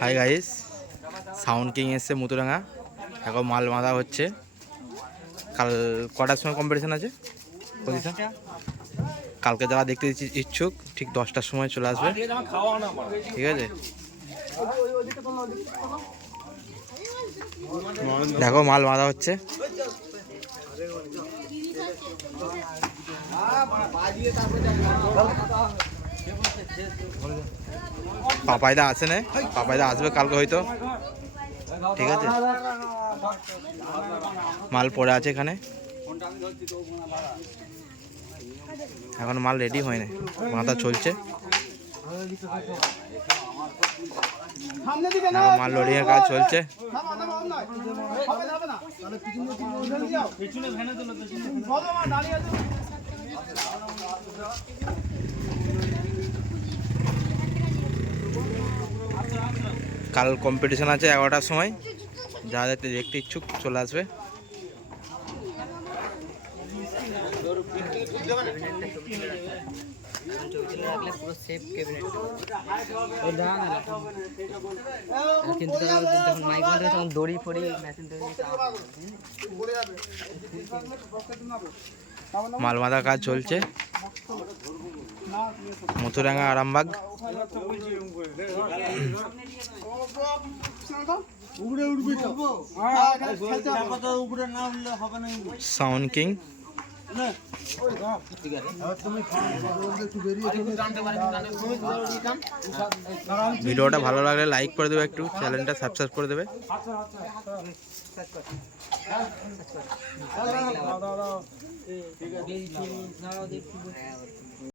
Hi guys, sound king এসছে মুতুরাঙ্গা। এখন মাল বাঁধা হচ্ছে। কাল কটার সময় কম্পিটিশন আছে? কালকে যারা দেখতে ইচ্ছুক ঠিক 10টার সময় চলে আসবে, ঠিক আছে? দেখো মাল বাঁধা হচ্ছে। পাপাইদা আসে না, পাপাইদা আসবে কালকে হয়তো, ঠিক আছে? মাল পড়ে আছে এখানে, এখন মাল রেডি হয় না, বাঁধা চলছে। মাল লোডিং এর কাজ চলছে। কাল কম্পিটিশন আছে 11টার সময়, যারা দেখতে ইচ্ছুক চলে আসবে। দড়ি ফড়ি মাল বাঁধা কাজ চলছে মথুরাঙ্গা আরামবাগ। Sound king. ভিডিওটা ভালো লাগলে লাইক করে দেবে, একটু চ্যানেলটা সাবস্ক্রাইব করে দেবে। ঠিক আছে।